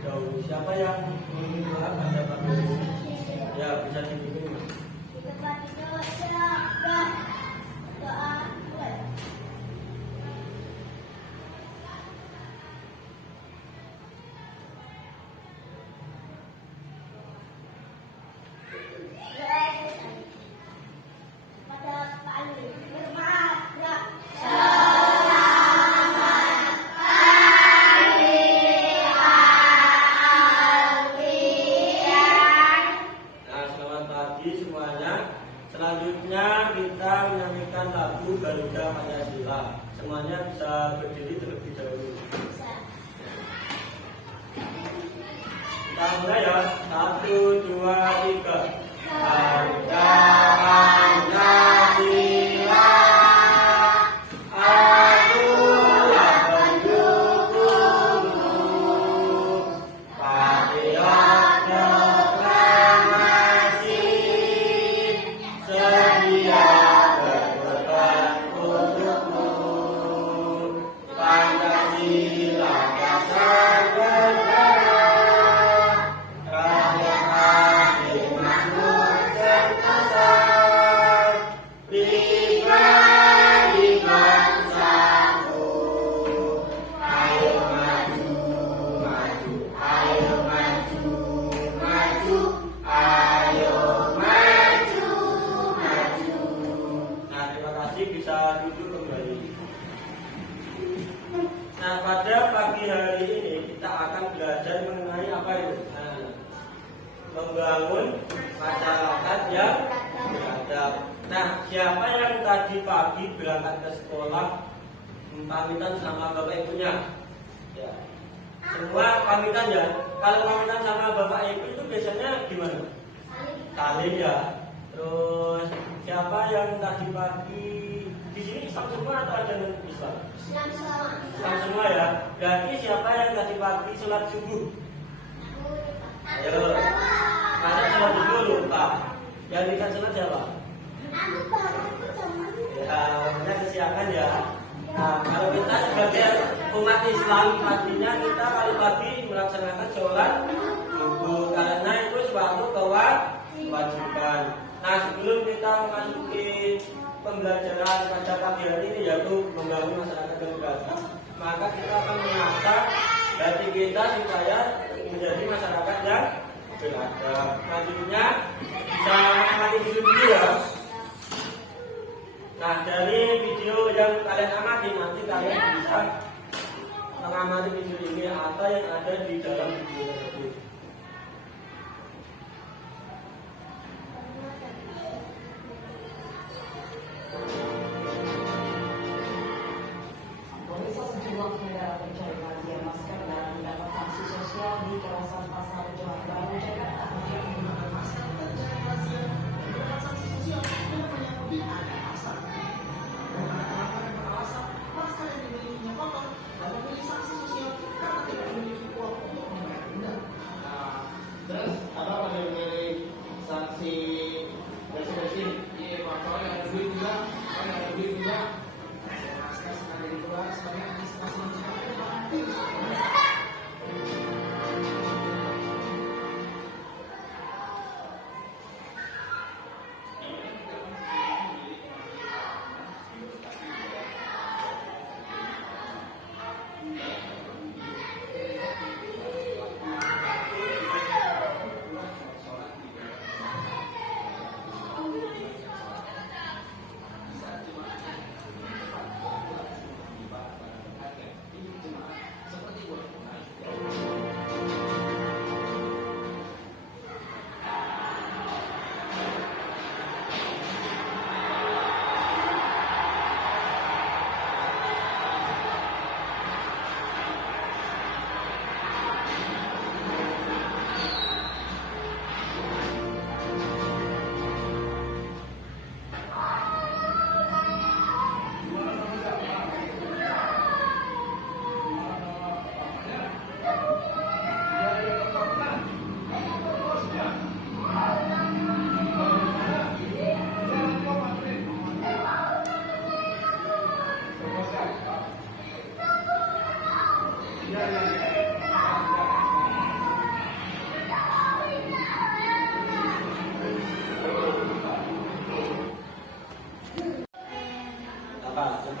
terlebih dahulu. Siapa yang ingin doa pada pagi ini? Ya, bisa dipimpin. Selanjutnya kita menyanyikan lagu Garuda Pancasila. Semuanya bisa berdiri terlebih dahulu. Kita mulai ya. 1, 2, 3. Garuda Pancasila. Akulah pendukungmu. Patriot proklamasi. Sedia berkorban untukmu. Pancasila dasar negara. Rakyat adil makmur sentosa. Pribadi bangsaku. Ayo maju, maju, ayo maju, maju, ayo maju, maju. Nah, terima kasih, bisa duduk kembali. Nah, pada pagi hari ini kita akan belajar mengenai apa itu? Membangun masyarakat yang beradab. Nah, siapa yang tadi pagi berangkat ke sekolah pamitan sama bapak ibunya? Ya. Semua pamitan ya. Kalau pamitan sama bapak ibu itu biasanya gimana? Salim ya. Terus siapa yang tadi pagi di sini Islam semua atau ada non Islam? Islam semua ya. Berarti siapa yang tadi pagi sholat subuh? Ayo. Masa sholat subuh lupa? Yang dikasih sholat siapa? Ya, makanya kesiapan ya. Nah, kalau kita sebagai umat Islam pastinya kita kalau pagi melaksanakan sholat subuh karena itu suatu kewajiban. Nah, sebelum kita memasuki pembelajaran pada pagi hari ini yaitu membangun masyarakat yang beradab, maka kita akan menata hati kita supaya menjadi masyarakat yang beradab. Selanjutnya bisa mengamati video dulu ya. Nah, dari video yang kalian amati nanti kalian bisa mengamati video ini atau yang ada di dalam video tersebut. Pemirsa, sejumlah pengendara mencari razia masker dan mendapat sanksi sosial di kawasan Pasar Johar Baru, Jakarta. Yang menggunakan masker terjaring razia mendapat sanksi sosial dengan menyangkut area pasar. Menggunakan pelanggaran beralasan masker yang dimilikinya kotor dan memilih sanksi sosial karena tidak memiliki uang untuk membayar denda.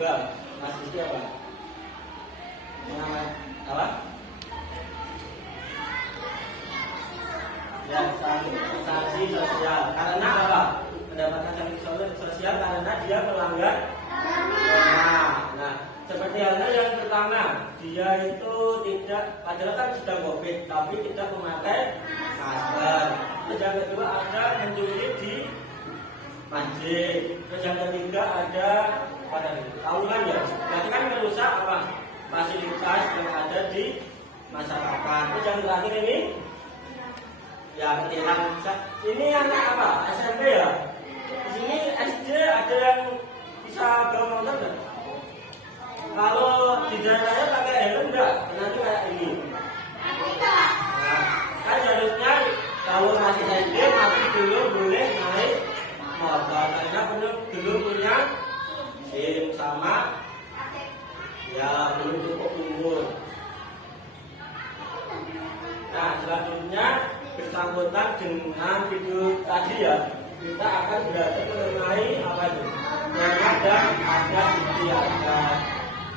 juga. Mas Rizky apa? Apa? Ya, sanksi sosial. Karena apa? Mendapatkan sanksi sosial karena dia melanggar norma. Nah, seperti halnya yang pertama, dia itu tidak, padahal kan sedang COVID, tapi tidak memakai masker. Terus yang kedua ada mencuri di masjid. Terus yang ketiga ada tawuran ya. Berarti kan merusak apa? Fasilitas yang ada di masyarakat. Terus yang terakhir ini ya ketilang. Ini anak apa? SMP ya. Di sini SD ada yang bisa bawa motor nggak? Kalau di daerahnya pakai helm enggak? Nanti kayak ini. Nah, kan harusnya kalau masih SD masih belum boleh naik motor karena belum punya SIM sama ya belum cukup umur. Nah, selanjutnya bersangkutan dengan video tadi ya, kita akan belajar mengenai apa itu norma dan adat istiadat.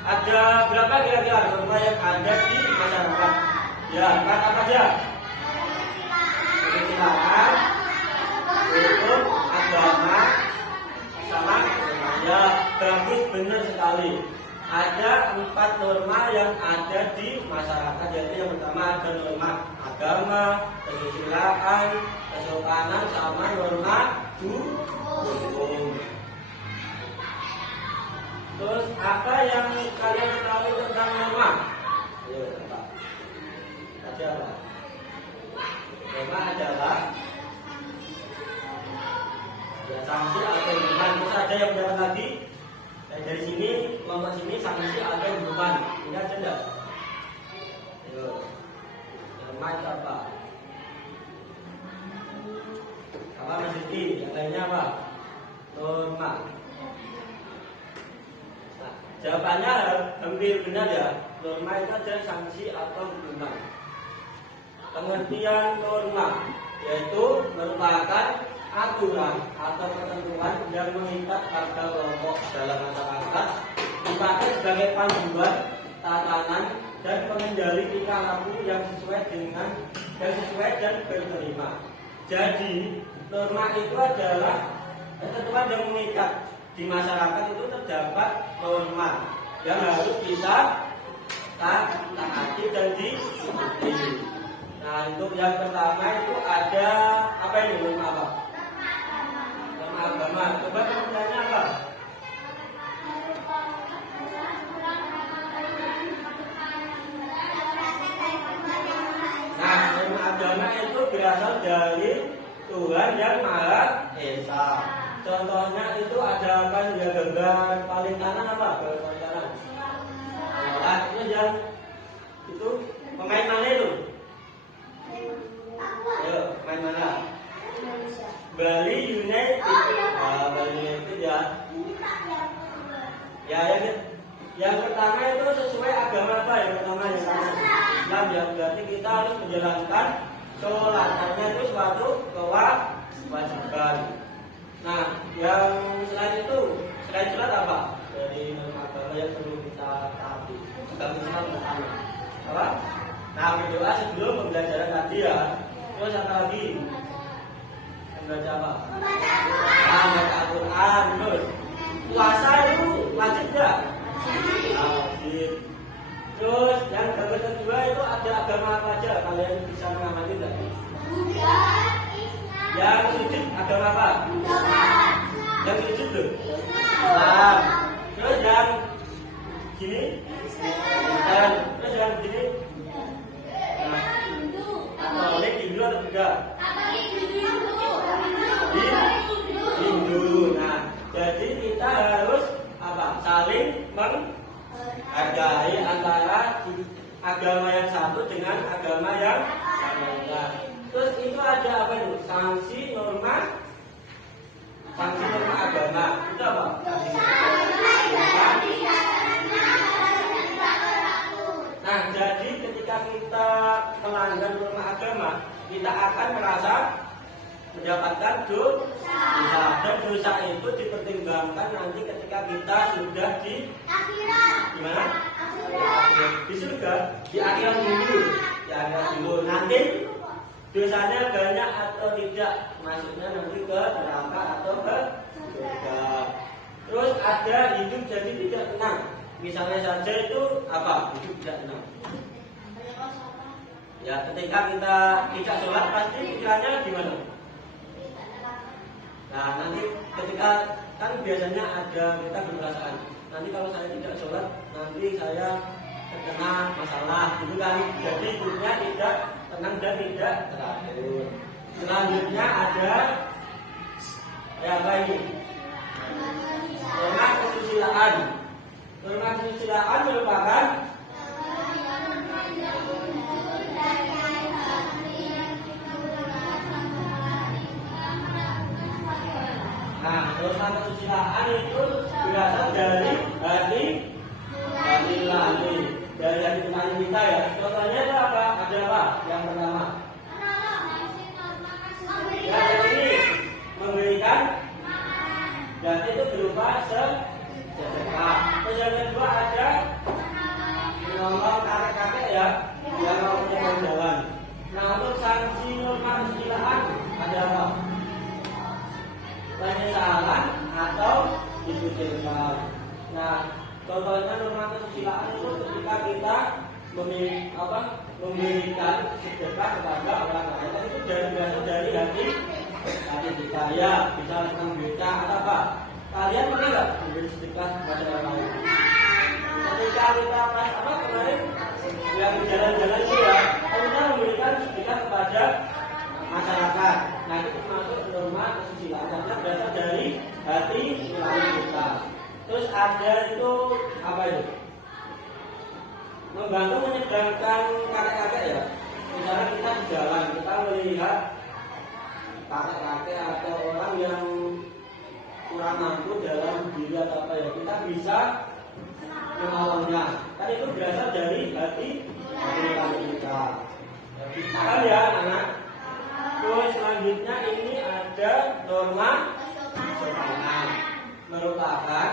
Ada berapa kira-kira norma yang ada di masyarakat? Ya, kata apa aja? Kesusilaan, hukum, agama, sama ya, bagus, benar sekali. Ada 4 norma yang ada di masyarakat, yaitu yang pertama ada norma agama, kesusilaan, kesopanan, sama norma hukum. Terus apa yang kalian ketahui tentang norma? Ayo, apa? Ada apa? Norma adalah ya, sanksi atau hukuman. Terus ada yang berapa lagi? Dari sini, kelompok sini sanksi atau hukuman. Ini ada enggak? Ayo. Norma itu apa? Apa Mas Rizky? Yang lainnya apa? Norma. Nah, jawabannya hampir benar ya. Norma itu ada sanksi atau hukuman. Pengertian norma yaitu merupakan aturan atau ketentuan yang mengikat warga kelompok dalam masyarakat, dipakai sebagai panduan, tatanan, dan pengendali tingkah laku yang sesuai dan berterima. Jadi norma itu adalah ketentuan yang mengikat. Di masyarakat itu terdapat norma yang harus kita taati dan diikuti. Nah, untuk yang pertama itu ada apa ini norma apa? Norma agama. Coba pertanyaannya apa? Nah, norma agama itu berasal dari Tuhan yang Maha Esa. Contohnya itu ada apa? Ya, gambar paling kanan apa? Gambar paling kanan. Nah, itu yang itu pemain mana itu? Ayo, main mana? Bali United. Bali United ya. Ya, yang pertama itu sesuai agama apa? Yang pertama yang Islam ya. Berarti kita harus menjalankan sholat. Karena itu suatu kewajiban. Nah, yang selain sholat apa? Dari norma agama yang perlu kita taati. Agama Islam pertama. Apa? Nah, berdoa sebelum pembelajaran tadi ya. Terus apa lagi? Membaca apa? Membaca Al-Quran. Terus puasa itu wajib nggak? Wajib. Terus yang kedua itu ada agama apa aja? Kalian bisa mengamati nggak? Yang sujud agama apa? Yang sujud tuh? Islam. Terus yang gini? Dan terus yang gini? Katolik, Hindu atau tidak? Hindu. Nah, jadi kita harus apa? Saling menghargai antara agama yang satu dengan agama yang lainnya. Terus itu ada apa itu? Sanksi norma agama. Itu apa? Nah, jadi ketika kita melanggar norma agama, kita akan merasa mendapatkan dosa. Dan dosa itu dipertimbangkan nanti ketika kita sudah di gimana? Di surga, di akhirat dulu, di akhirat dulu. Nanti dosanya banyak atau tidak, maksudnya nanti ke neraka atau ke surga. Terus ada hidup jadi tidak tenang. Misalnya saja itu apa? Hidup tidak tenang. Ya, ketika kita tidak sholat pasti pikirannya gimana? Nah, nanti ketika kan biasanya ada kita berperasaan, nanti kalau saya tidak sholat, nanti saya terkena masalah, gitu kan? Jadi hidupnya tidak tenang dan tidak teratur. Selanjutnya ada apa ini? Norma kesusilaan. Norma kesusilaan merupakan norma kesusilaan itu berasal dari hati nurani, dari hati nurani kita ya. Contohnya itu apa? Ada apa? Yang pertama, ya ini memberikan, dan itu berupa sedekah. Terus yang kedua ada menolong kakek-kakek ya, yang mau jalan-jalan. Nah, untuk sanksi norma kesusilaan ada apa? Penyesalan atau dikucilkan. Nah, contohnya norma kesusilaan itu ketika kita memberikan sedekah kepada orang lain, itu berasal dari hati kita ya. Bisa tentang berita atau apa? Kalian pernah nggak memberi sedekah kepada orang lain? Ketika kita pas apa kemarin yang jalan-jalan itu ya, kita memberikan sedekah kepada masyarakat. Nah, itu termasuk norma kesusilaan karena berasal dari hati nurani kita. Terus ada itu apa itu? Membantu menyeberangkan kakek-kakek ya. Misalnya kita di jalan, kita melihat kakek-kakek atau orang yang kurang mampu dalam diri atau apa ya, kita bisa menolongnya. Kan itu berasal dari hati nurani kita. Paham ya anak? Terus selanjutnya ini ada norma kesopanan, merupakan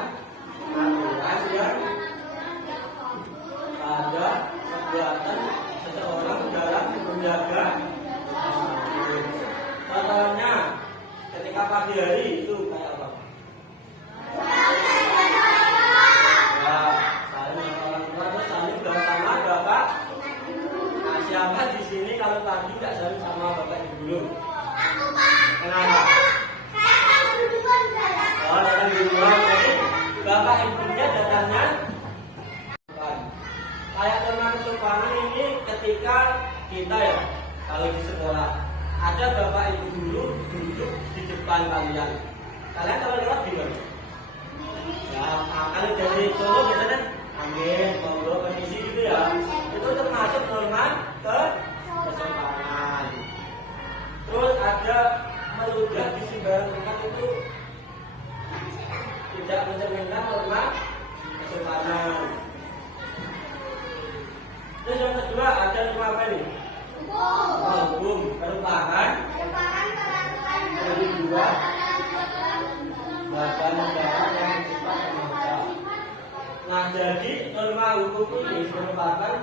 aturan yang ada perbuatan seseorang dalam menjaga. Contohnya ketika pagi hari itu kayak apa? Ya, saling orang tua, terus saling bersama bapak. Nah, siapa di sini kalau pagi tidak saling sama bapak ibu dulu? Kenapa? Oh, datang duluan. Jadi bapak ibunya datangnya kayak norma kesopanan ini ketika kita ya, kalau di sekolah ada bapak ibu dulu duduk di depan kalian. Kalian kalau lewat gimana? Ya, kalau dari Solo biasanya amin, monggo permisi gitu ya. Itu termasuk norma kesopanan. Terus ada meludah di sembarang tempat itu tidak mencerminkan norma kesopanan. Terus yang kedua ada norma apa ini? Hukum merupakan dari dua badan negara yang bersifat memaksa. Nah, jadi norma hukum ini merupakan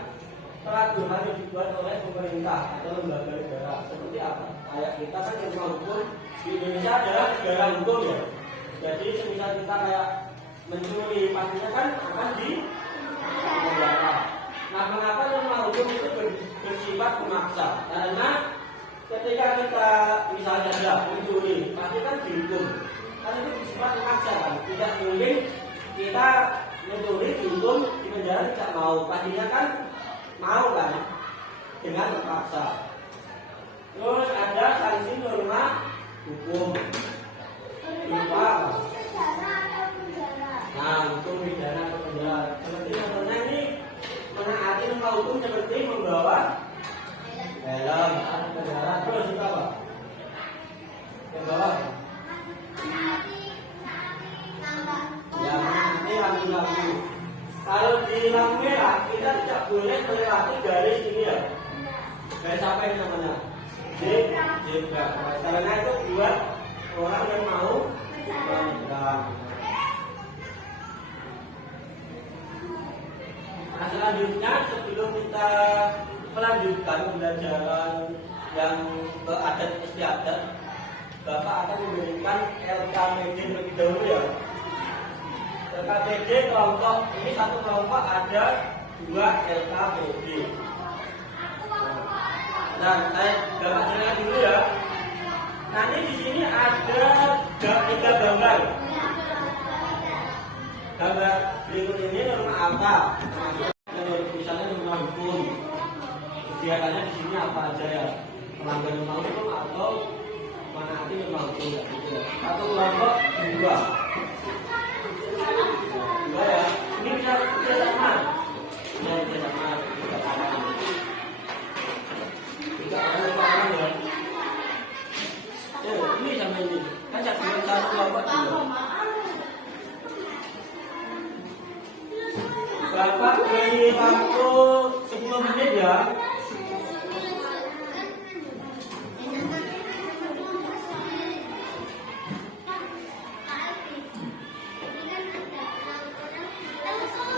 peraturan yang dibuat oleh pemerintah atau lembaga negara. Seperti apa? Kayak kita kan norma hukum di Indonesia adalah negara hukum ya. Jadi semisal kita kayak mencuri, pastinya kan akan di penjara. Nah, mengapa norma hukum itu bersifat memaksa? Karena ketika kita misalnya ada mencuri, pasti kan dihukum. Kan itu bersifat memaksa kan? Tidak mungkin kita mencuri dihukum di penjara tidak mau. Pastinya kan mau kan? Dengan terpaksa. Terus ada sanksi norma hukum. Berupa apa? Nah, hukum pidana atau penjara. Seperti contohnya ini menaati norma hukum seperti membawa helm atau penjara. Terus itu apa? Membawa ya, menaati lampu-lampu. Kalau di lampu merah kita tidak boleh melewati garis ini ya. Garis apa ini namanya? Zebra. Karena itu buat orang yang mau menyeberang. Nah, selanjutnya sebelum kita melanjutkan pembelajaran yang ke adat istiadat, Bapak akan memberikan LKPD terlebih dahulu ya. LKPD kelompok ini, satu kelompok ada 2 LKPD. Nah, saya Bapak jelaskan dulu ya. Nanti di sini ada 3 gambar. Gambar berikut ini norma apa? Misalnya norma hukum. Kegiatannya di sini apa aja ya? Melanggar norma hukum atau menaati norma hukum ya? Satu kelompok 2. 2 ya. Ini bisa sama. Ya, bisa sama. Tidak orang ya. Ini sama ini. Kan satu kelompok 2. Bapak beri waktu 10 menit ya.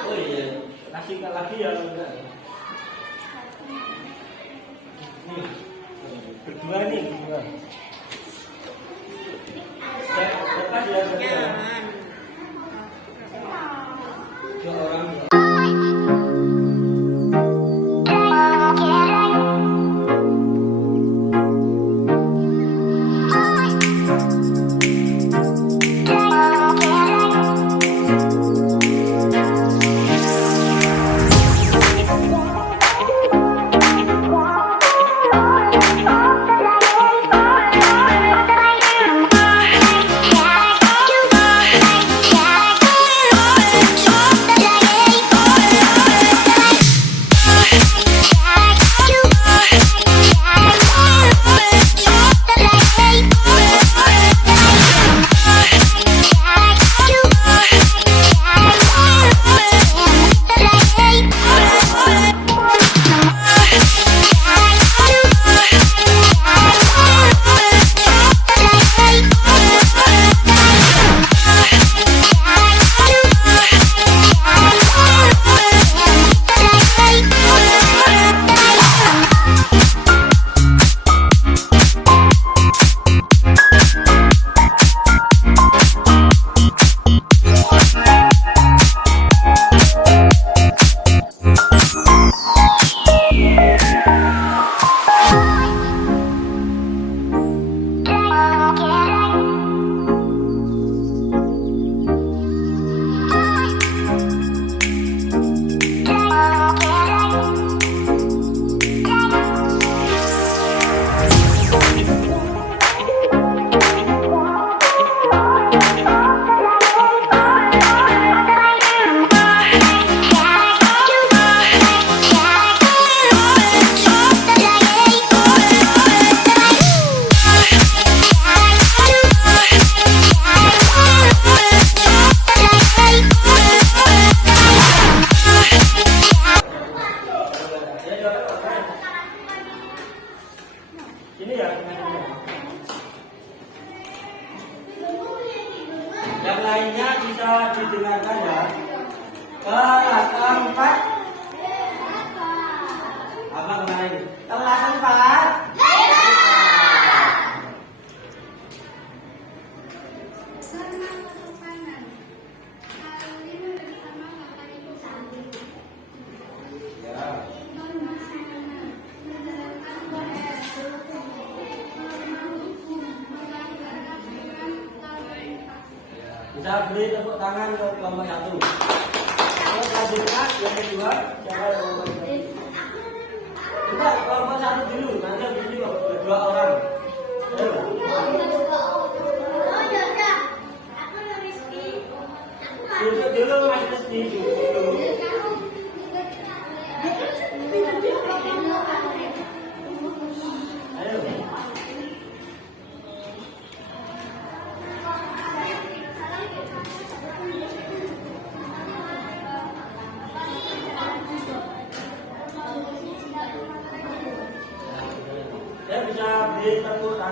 Oh iya, kasih lagi ya. Nih, kedua nih, kedua. Bapak dia jangan. Dua orang. Ini ya. Yang lainnya bisa didengarkan ya. Kelas 4. Apa kemarin? Kelas 4. Bisa beri tepuk tangan ke kelompok 1. Terus selanjutnya yang kedua, siapa yang kelompok 2? Kita kelompok 1 dulu, nanti habis ini kok 2 orang. Ayo. Duduk dulu Mas Rizky, duduk. Ayo. Saya bisa beri tepuk tangan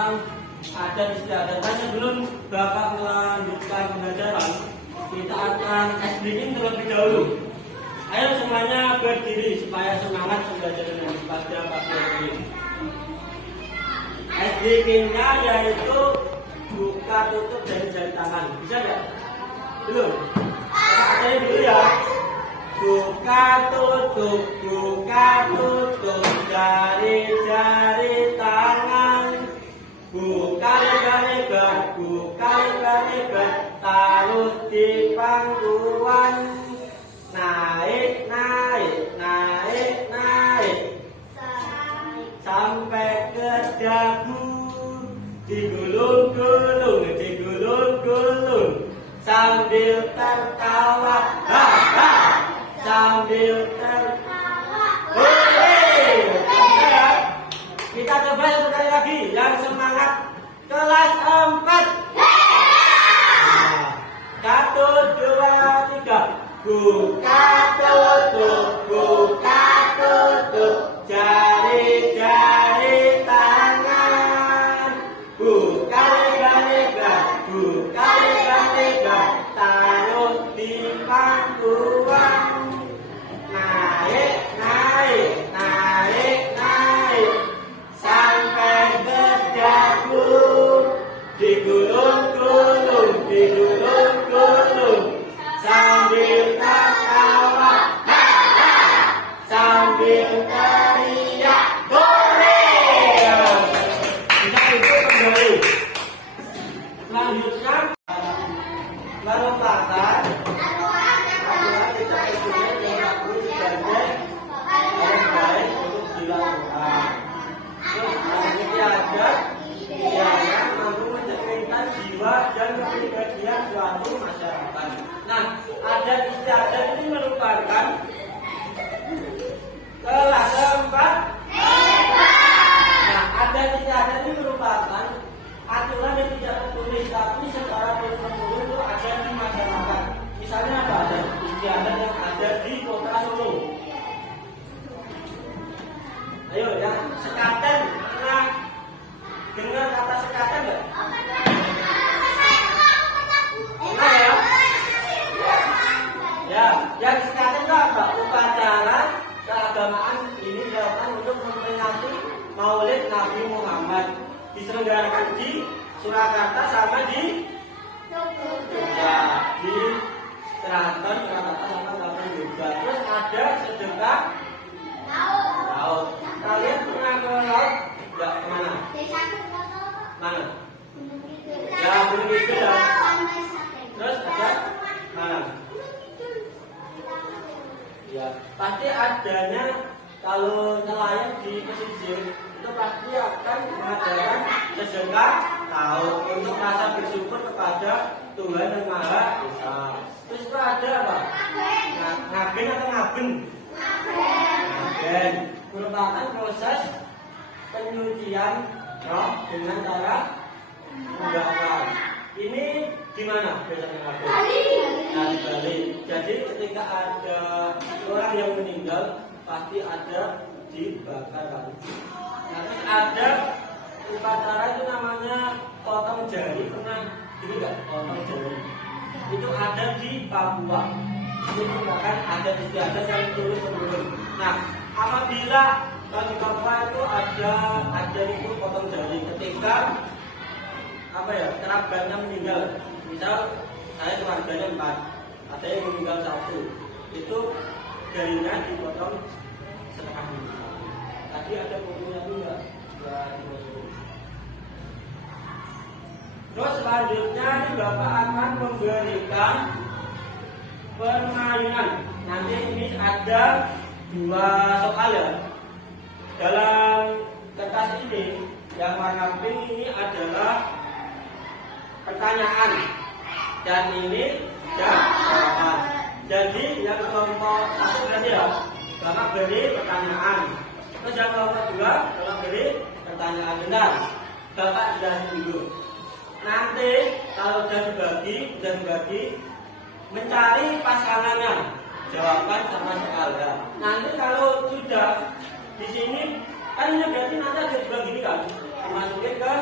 tentang adat istiadat. Nah, sebelum Bapak melanjutkan pembelajaran, kita akan ice breaking terlebih dahulu. Ayo semuanya berdiri supaya semangat pembelajarannya pada pagi hari ini. Ice breakingnya yaitu buka tutup dari jari tangan. Bisa nggak? Belum? Kita ajarin dulu ya. Buka tutup jari-jari tangan. Buka lebar-lebar, taruh di pangkuan. Naik, sampai ke dagu. Digulung, sambil tertawa, Boleh. Kita coba sekali lagi, yang semangat kelas 4. 1, 2, 3. Buka tutup jari-jari tangan. Buka lebar-lebar, taruh di pangkuan. Naik, sampai ke dagu. Digulung, sambil tertawa, sambil teriak, boleh. Kita itu kembali. Selanjutnya, merupakan aturan tidak instrumen yang perlu sebagai yang baik untuk dilakukan. Istiadat yang mampu mencerminkan jiwa dan kepribadian suatu masyarakat. Nah, adat istiadat ini merupakan kelas 4. Nah, adat istiadat ini merupakan aturan yang tidak tertulis tapi secara terus-menerus itu ada di masyarakat. Misalnya ada adat istiadat yang ada di kota Solo. Ayo ya, sekaten. Pernah dengar kata sekaten nggak? Pernah ya? Ya, yang sekaten itu apa? Upacara keagamaan ini dilakukan untuk memperingati Maulid Nabi Muhammad. Diselenggarakan di Surakarta sama di Jogja, di Keraton Surakarta sama Keraton Jogja. Terus ada sedekah laut. Kalian pernah ke laut? Enggak, kemana? Mana? Ya, Gunung Kidul ya. Terus ada mana? Ya, pasti adanya kalau nelayan di pesisir itu pasti akan mengadakan sedekah laut untuk rasa bersyukur kepada Tuhan yang Maha Esa. Terus itu ada apa? Ngaben atau ngaben? Ngaben merupakan proses penyucian roh dengan cara membakar. Ini di mana biasanya ngaben? Nah, di Bali. Jadi ketika ada orang yang meninggal pasti ada dibakar. Nah, terus ada upacara itu namanya potong jari. Pernah jadi nggak potong jari? Itu ada di Papua. Itu merupakan adat istiadat yang turun-temurun. Nah, apabila di Papua itu ada itu potong jari ketika kerabatnya meninggal. Misal saya keluarganya 4, ada yang meninggal 1, itu jarinya dipotong setengah dulu. Tadi ada bukunya juga ya dimasukin. Terus selanjutnya ini Bapak akan memberikan permainan. Nanti ini ada 2 soal ya. Dalam kertas ini yang warna pink ini adalah pertanyaan dan ini jawaban. Jadi yang kelompok 1 berarti ya Bapak beri pertanyaan. Terus yang kelompok 2 Bapak beri pertanyaan benar. Bapak sudah dulu. Nanti kalau sudah dibagi mencari pasangannya, jawaban sama soalnya. Nanti kalau sudah di sini kan ini berarti nanti ada dibagi kan, dimasukin ke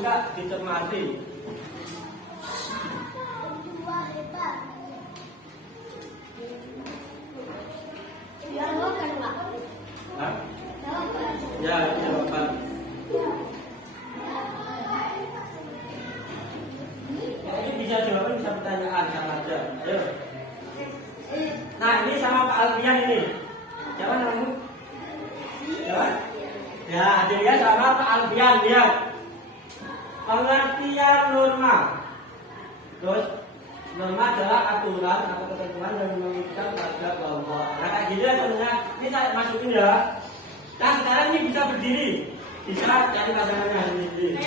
juga dicermati. Hah? Ya, jawaban. Ya, ini bisa jawaban, bisa pertanyaan sama aja. Ayo. Nah, ini sama Pak Alfian ini. Siapa namamu? Siapa? Ya, dilihat sama Pak Alfian, lihat. Pengertian norma. Terus norma adalah aturan atau ketentuan yang mengikat pada kelompok. Nah, kayak gini ya teman-teman. Ini saya masukin ya. Nah, sekarang ini bisa berdiri. Bisa cari pasangannya sendiri.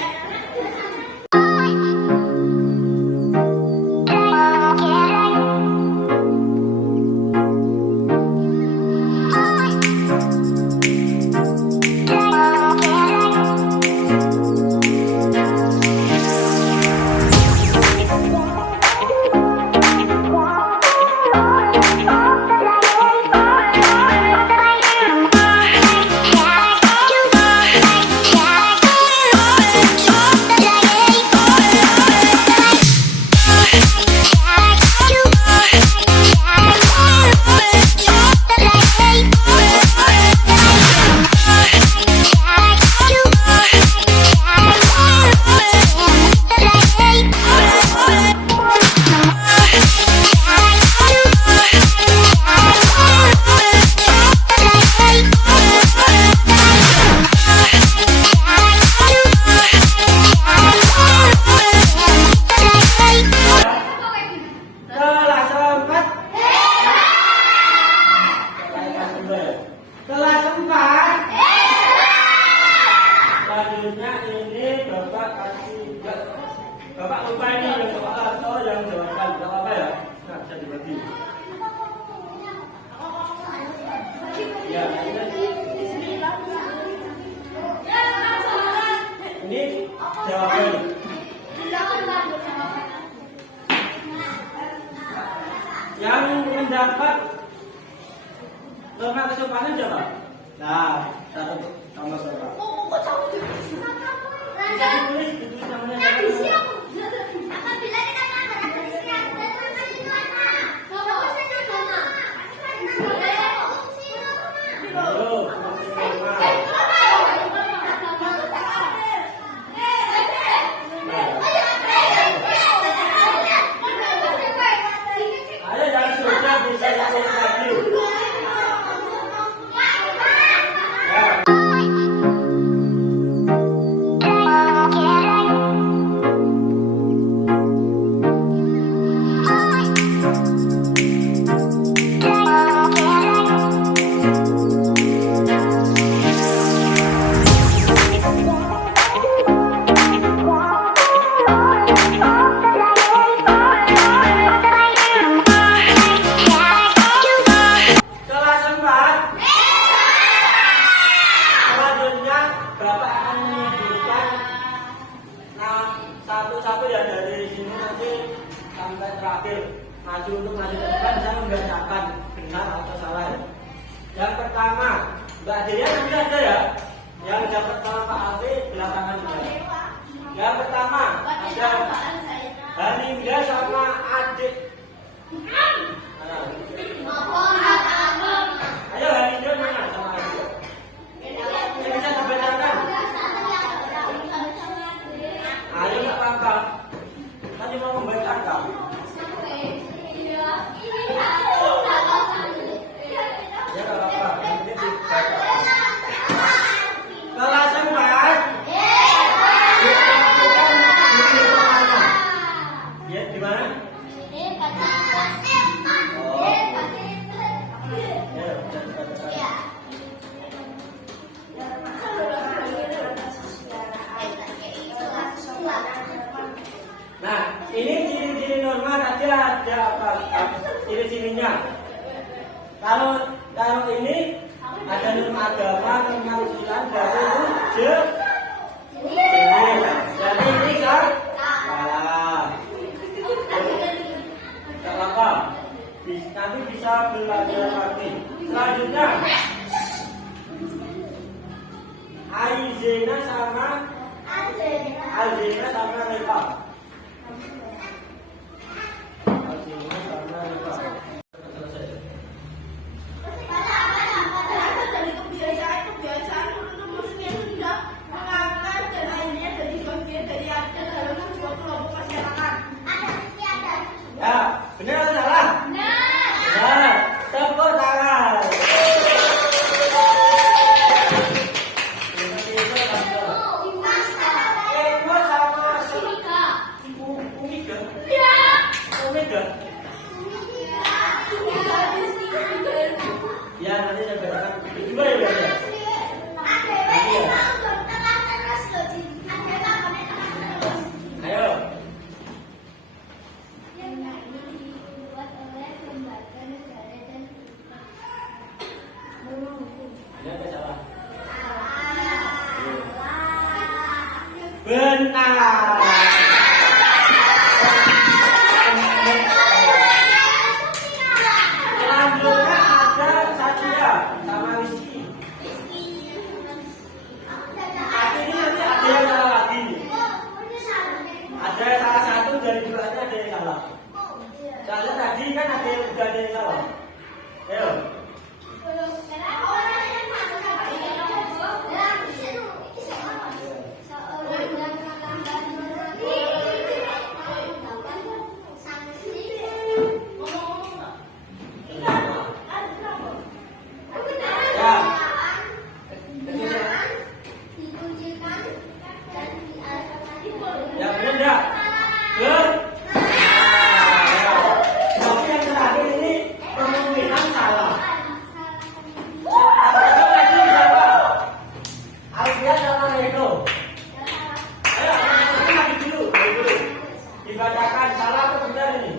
Kelas 4. Selanjutnya ini Bapak kasih Bapak lupa ini yang soal atau yang jawaban. Tidak apa-apa ya? Nah, bisa dibagi. Ya, ini jawaban. Yang mendapat norma kesopanan siapa? Nah, satu sama siapa? Bisa ditulis namanya siapa? Ayo jangan susah, bisa ditulis lagi. Satu-satu ya dari sini nanti sampai terakhir maju untuk maju ke depan saya membacakan benar atau salah ya. Yang pertama Mbak Delia nanti aja ya. Yang dapat sama Pak Alfi belakangan juga. Yang pertama ada Haningga sama adik. Ayo Haningga mana sama adik? Bisa dibedakan. Ayo nggak apa-apa. Tadi mau membedakan. Ya nggak apa-apa. Ini dibedakan. Kelas 4. Ya di mana? Nah, ini ciri-ciri norma tadi ada apa? Ciri-cirinya. Kalau ini ada norma agama, norma usulan dari jadi ini kan salah. Tak apa. Nanti bisa belajar lagi. Selanjutnya Aizena sama Alzena. sudah? Ya, nanti saya bacakan kedua ya, Bunda. Ayo. Ini apa salah? Benar. Selanjutnya ada Satria sama Rizky. Ini nanti ada yang salah lagi. Ada salah satu dari duanya ada yang salah. Soalnya tadi kan ada yang udah ada yang salah. Ayo. Ya benar enggak? Benar. Tapi yang terakhir ini kemungkinan salah. Ada lagi siapa? Alfian sama Reno. Ayo, lagi dulu. Dibacakan salah atau benar ini?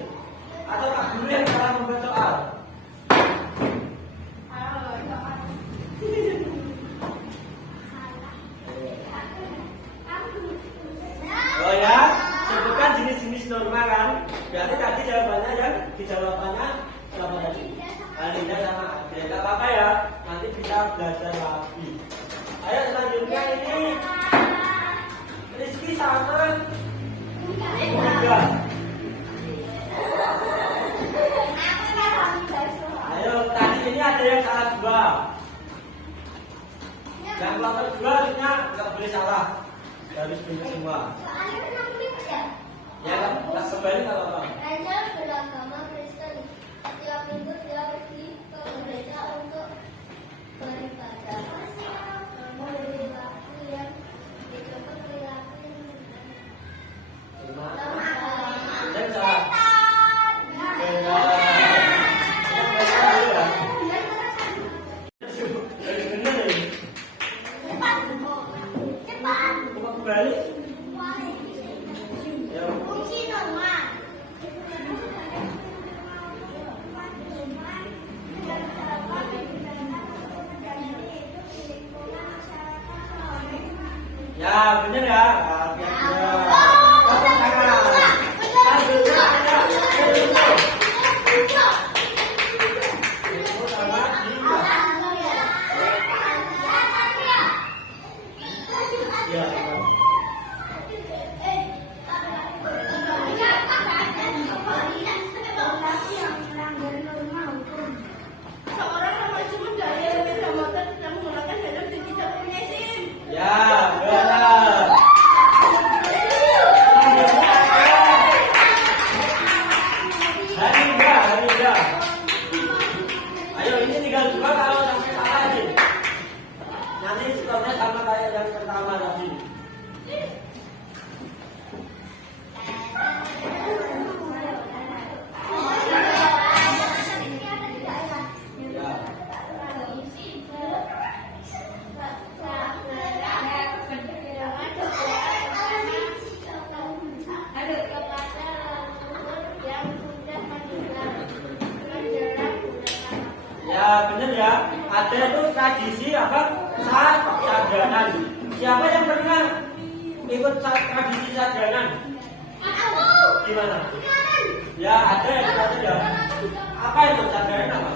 Atau Kak Guru yang salah membuat soal? Oh ya, sebutkan jenis-jenis norma kan? Berarti tadi jawabannya yang dijawabannya sama tadi. Linda sama Ade. Gak apa-apa ya, nanti kita belajar lagi. Ayo selanjutnya ini Rizky sama Monica. Ayo, tadi ini ada yang salah dua. Yang kelompok dua harusnya nggak boleh salah. Harus benar semua. Ya kan? Pas kembali nggak apa-apa. Raja beragama Kristen. Setiap minggu dia pergi ke gereja untuk beribadah. Perilaku yang dicoba perilaku yang Dan salah. Benar. Yang benar ya. Benar ini. cepat. Coba kembali. Ya. Fungsi norma. Ya benar ya. Tepuk tangan. Selanjutnya ada Reno. Reno sama Dinda. Ya. Seorang remaja muda yang sepeda motor tidak menggunakan helm dan tidak punya SIM. Ya, benar. Harinda. Ayo ini tinggal dua kalau sampai salah aja. Nanti skornya sama kayak yang pertama tadi. Ya benar ya. Ada itu tradisi apa? Sadranan. Siapa yang pernah ikut tradisi sadranan? Gimana? Ya ada yang pernah ya. Apa itu sadranan apa?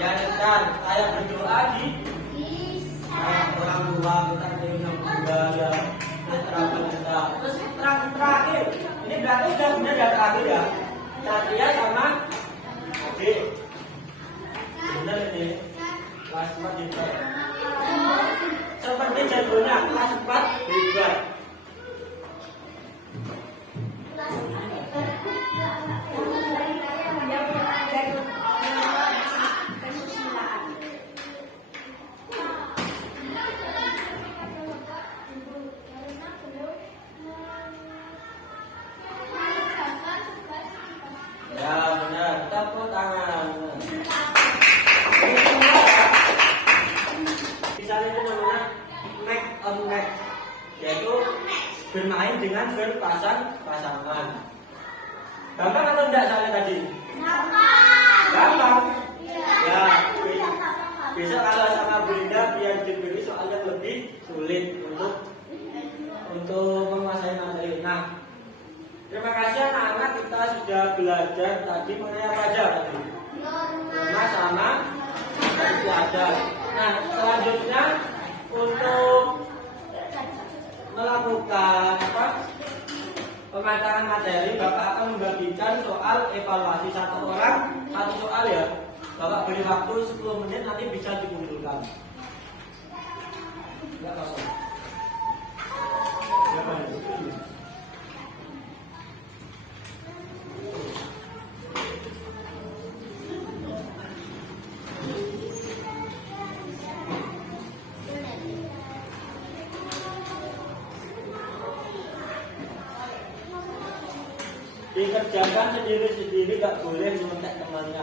Ya kan, saya berdoa di orang tua kita dengan budaya terapkan kita. Terus terakhir, ini berarti sudah benar ya terakhir ya. Satria sama Adik. Benar ini. Kelas 4 hebat. Seperti jagonya kelas 4 hebat. pasangan. Gampang atau enggak soalnya tadi? Gampang. Ya, besok kalau sama Bu Linda biar diberi soal yang lebih sulit untuk menguasai materi. Nah, terima kasih anak-anak, kita sudah belajar tadi mengenai apa aja tadi? Norma sama itu ada. Nah, selanjutnya untuk melakukan pemaparan materi, Bapak akan membagikan soal evaluasi satu orang satu soal ya. Bapak beri waktu 10 menit, nanti bisa dikumpulkan. Enggak kosong. Dikerjakan sendiri-sendiri, gak boleh mentek temannya.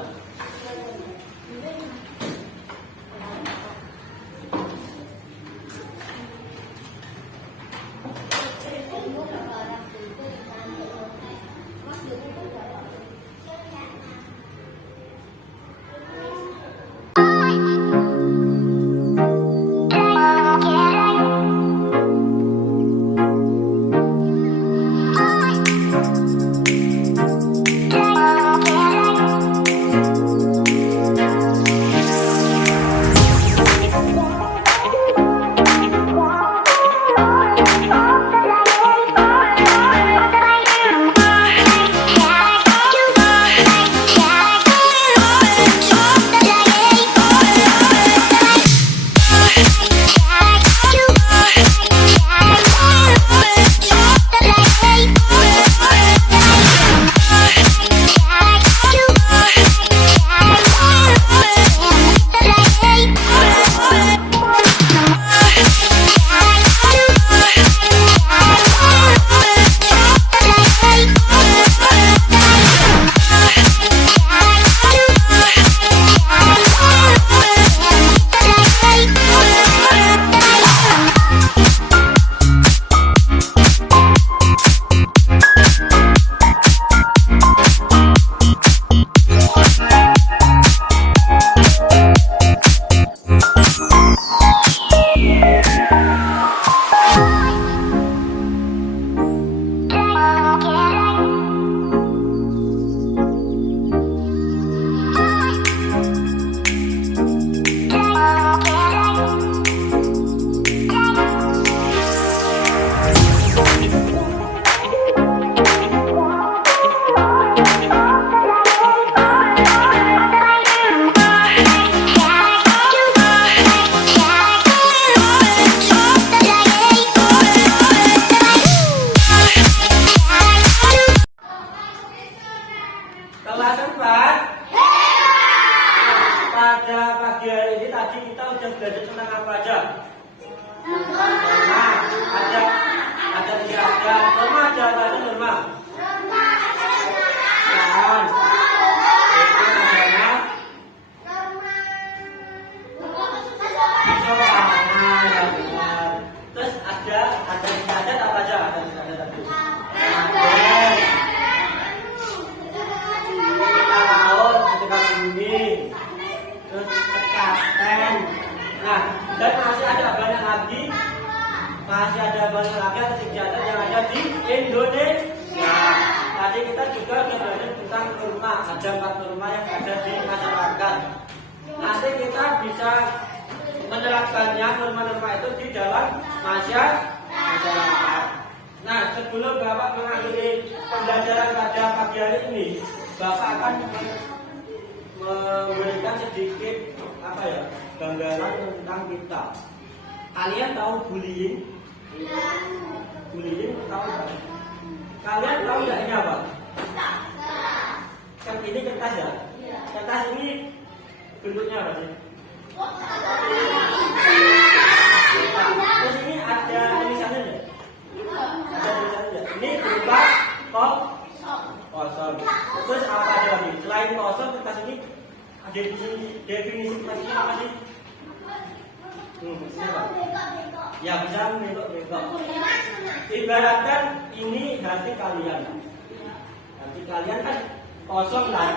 Kelas 4. Pada pagi hari ini tadi kita udah belajar tentang apa aja? Norma. Ada tiga. Norma ada apa aja norma? Kan. Itu namanya terus ada apa aja? Ada tadi. Terus sekaten. Nah, dan masih ada banyak lagi atas kegiatan yang ada di Indonesia. Tadi kita juga belajar tentang norma, ada 4 norma yang ada di masyarakat. Nanti kita bisa menerapkannya norma-norma itu di dalam masyarakat. Nah, sebelum Bapak mengakhiri pembelajaran pada pagi hari ini, Bapak akan memberikan sedikit gambaran tentang kita. Kalian tahu bullying? Bullying tahu nggak? Kalian tahu nggak ini apa? Kan ini kertas ya? Kertas ini bentuknya apa sih? Terus ini ada tulisannya nggak? Ada tulisannya. Ini berupa kosong. Terus apa aja lagi? Selain kosong, kertas ini definisi kertasnya apa sih? Bisa Apa? bengkok-bengkok. Ya bisa bengkok-bengkok. Boleh sunat. Ibaratkan ini hati kalian. Hati kalian kan kosong kan?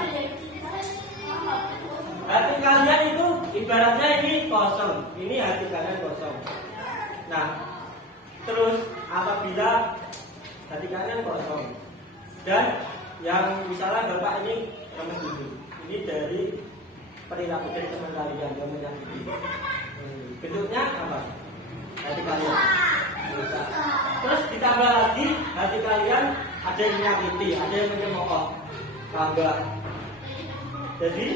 Hati kalian itu ibaratnya ini kosong. Ini hati kalian kosong. Nah, terus apabila hati kalian kosong dan yang misalnya bapak ini yang dulu, ini dari perilaku dari teman kalian yang menyakiti. Bentuknya apa? Hati kalian rusak. Terus ditambah lagi hati kalian ada yang menyakiti, ada yang mencemooh, bangga. Jadi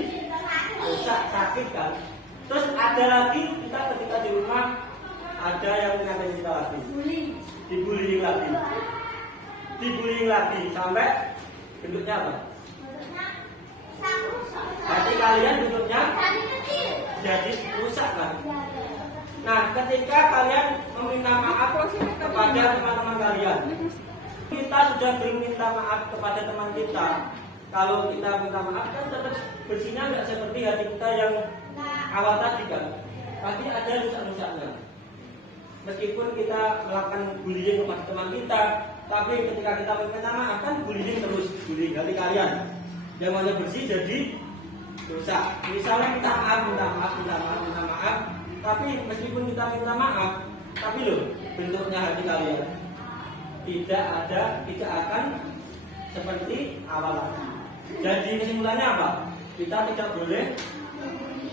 rusak, sakit kan. Terus ada lagi kita ketika di rumah ada yang menyakiti kita lagi, dibullying lagi sampai bentuknya apa? Hati kalian bentuknya jadi rusak kan. Nah, ketika kalian meminta maaf kepada teman-teman kalian, kita sudah meminta maaf kepada teman kita. Kalau kita minta maaf kan tetap bersihnya nggak seperti hati kita yang awal tadi kan. Pasti ada rusak-rusaknya. Meskipun kita melakukan bullying kepada teman kita, tapi ketika kita meminta maaf kan bullying terus, bullying hati kalian. Yang mana bersih jadi rusak. Misalnya minta maaf, tapi meskipun kita minta maaf, tapi loh bentuknya hati kalian tidak akan seperti awal lagi. Jadi kesimpulannya apa? Kita tidak boleh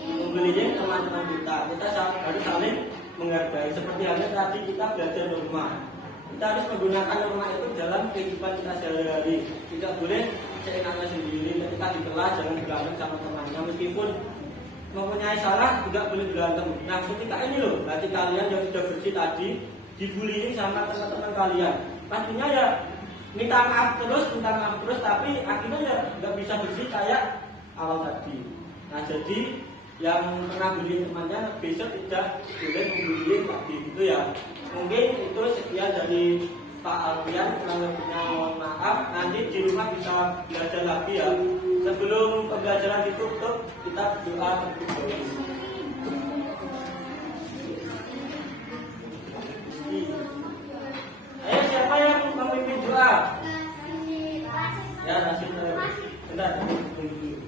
membullying teman-teman kita. Kita harus saling menghargai. Seperti halnya tadi kita belajar norma. Kita harus menggunakan norma itu dalam kehidupan kita sehari-hari. Tidak boleh seenaknya sendiri. Ketika di kelas jangan berantem sama temannya. Meskipun mempunyai salah juga boleh berantem. Nah, ketika ini loh hati kalian yang sudah bersih tadi dibullying sama teman-teman kalian, pastinya ya minta maaf terus, tapi akhirnya ya nggak bisa bersih kayak awal tadi. Nah, jadi yang pernah bullying temannya besok tidak boleh membullying lagi gitu ya. Mungkin itu sekian dari Pak Alfian, kurang lebihnya mohon maaf. Nanti di rumah bisa belajar lagi ya. Sebelum pembelajaran ditutup, kita berdoa terlebih dahulu. Ayo siapa yang memimpin doa? Ya, Rasul. Bentar, tunggu dulu.